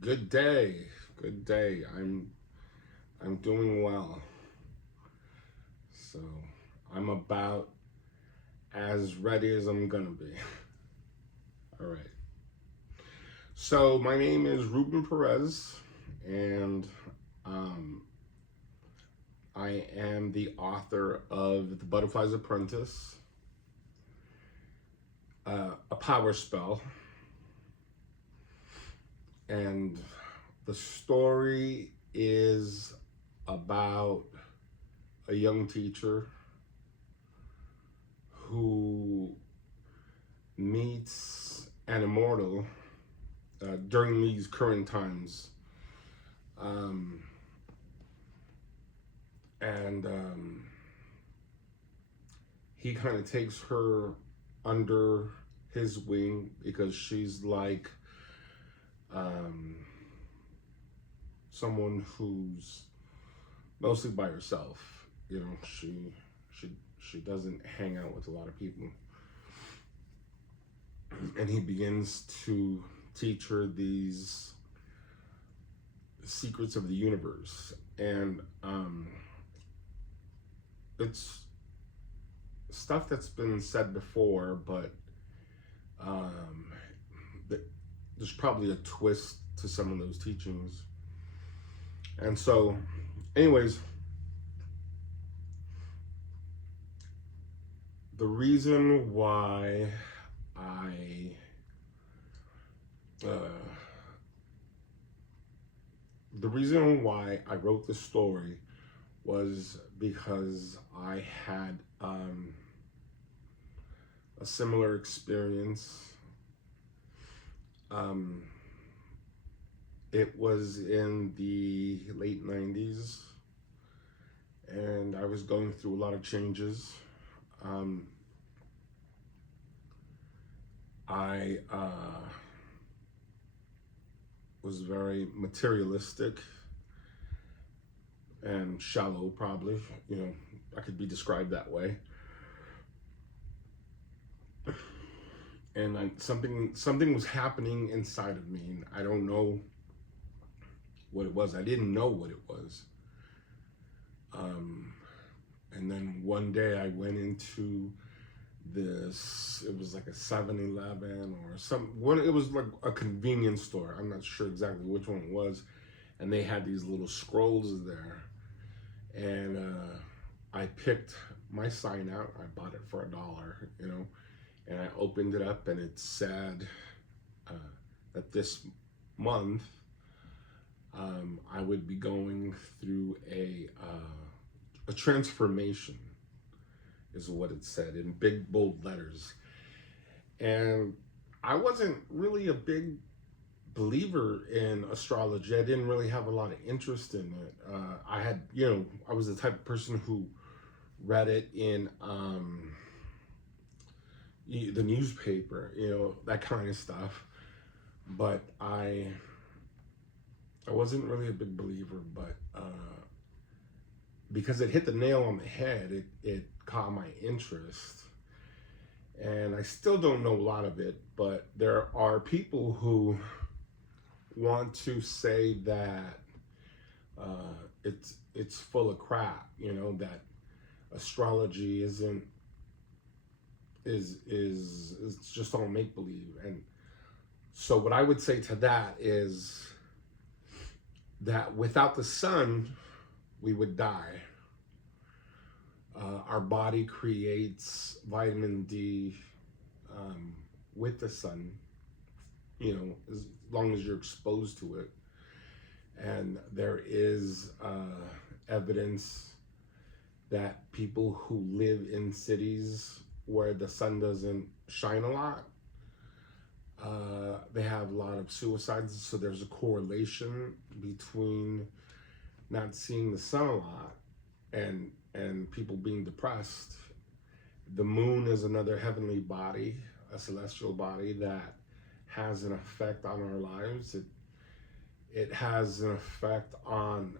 Good day. Good day. I'm doing well. So, I'm about as ready as I'm going to be. All right. So, my name is Ruben Perez and um, I am the author of The Butterfly's Apprentice, A Power Spell, and the story is about a young teacher who meets an immortal during these current times. Um, and he kind of takes her under his wing because she's like um, someone who's mostly by herself. You know, she she doesn't hang out with a lot of people, and he begins to teach her these secrets of the universe. And it's stuff that's been said before, but um, there's probably a twist to some of those teachings. And so, anyways, the reason why I uh, the reason why I wrote this story was because I had a similar experience. Um, it was in the late 90s, and I was going through a lot of changes. Um, I was very materialistic and shallow, probably. You know, I could be described that way. And something was happening inside of me, and I don't know what it was. I didn't know what it was. Um, and then one day I went into this. It was like a 7-Eleven or some one. It was like a convenience store. I'm not sure exactly which one it was, and they had these little scrolls there, and I picked my sign out. I bought it for $1, you know, and I opened it up, and it said uh, that this month I would be going through a transformation, is what it said in big bold letters. And I wasn't really a big believer in astrology. I didn't really have a lot of interest in it. I had, you know, I was the type of person who read it in the newspaper, you know, that kind of stuff. But I wasn't really a big believer. But because it hit the nail on the head, it caught my interest. And I still don't know a lot of it, but there are people who want to say that it's full of crap. You know, that astrology isn't is it's just all make believe. And so what I would say to that is that without the sun, we would die. Our body creates vitamin D um, with the sun, you know, as long as you're exposed to it. And there is evidence that people who live in cities where the sun doesn't shine a lot, they have a lot of suicides. So there's a correlation between not seeing the sun a lot and people being depressed. The moon is another heavenly body, a celestial body that has an effect on our lives. It has an effect on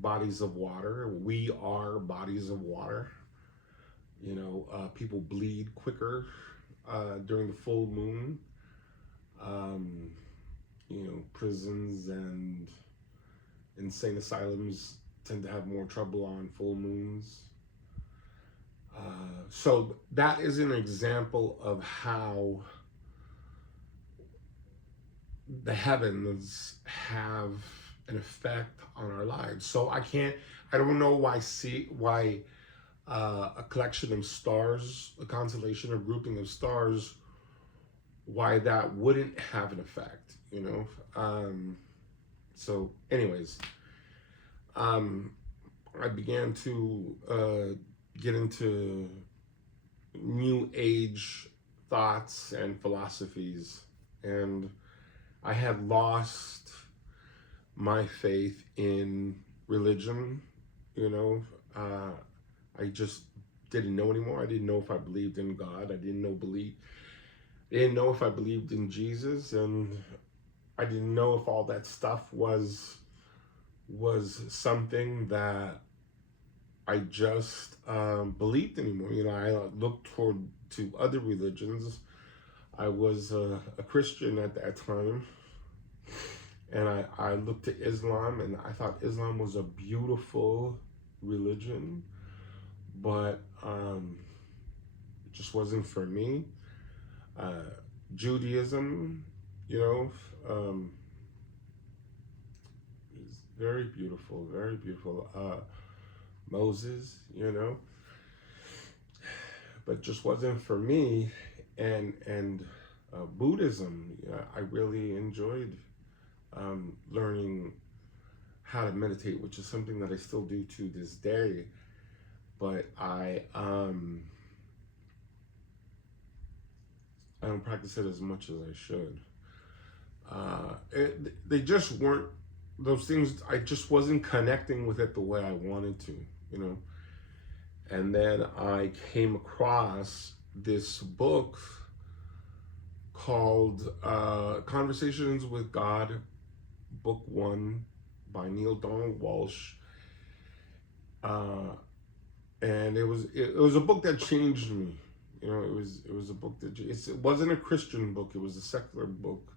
bodies of water. We are bodies of water. You know, people bleed quicker during the full moon. Um, prisons and insane asylums tend to have more trouble on full moons. So that is an example of how the heavens have an effect on our lives. So I don't know why a collection of stars, a constellation or grouping of stars, why that wouldn't have an effect, So, anyways, I began to get into New Age thoughts and philosophies, and I had lost my faith in religion. You know, I just didn't know anymore. I didn't know if I believed in God. I didn't know if I believed in Jesus, and I didn't know if all that stuff was something that I just believed anymore. I looked to other religions. I was a Christian at that time, and I looked to Islam, and I thought Islam was a beautiful religion, but it just wasn't for me. Judaism, is very beautiful, very beautiful. Moses, but just wasn't for me. And Buddhism, I really enjoyed learning how to meditate, which is something that I still do to this day. But I don't practice it as much as I should. They just weren't those things. I just wasn't connecting with it the way I wanted to, And then I came across this book called Conversations with God, Book 1 by Neale Donald Walsch. And it was a book that changed me. It was a book that it wasn't a Christian book. It was a secular book.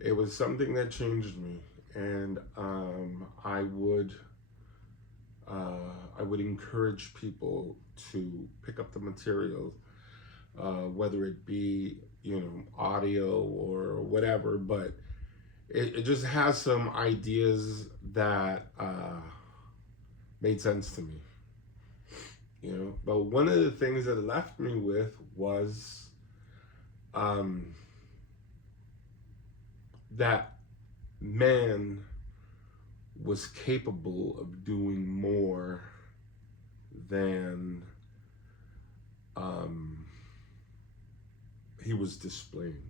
It was something that changed me, and I would encourage people to pick up the material, whether it be audio or whatever. But it just has some ideas that made sense to me. But one of the things that it left me with was that man was capable of doing more than he was displaying,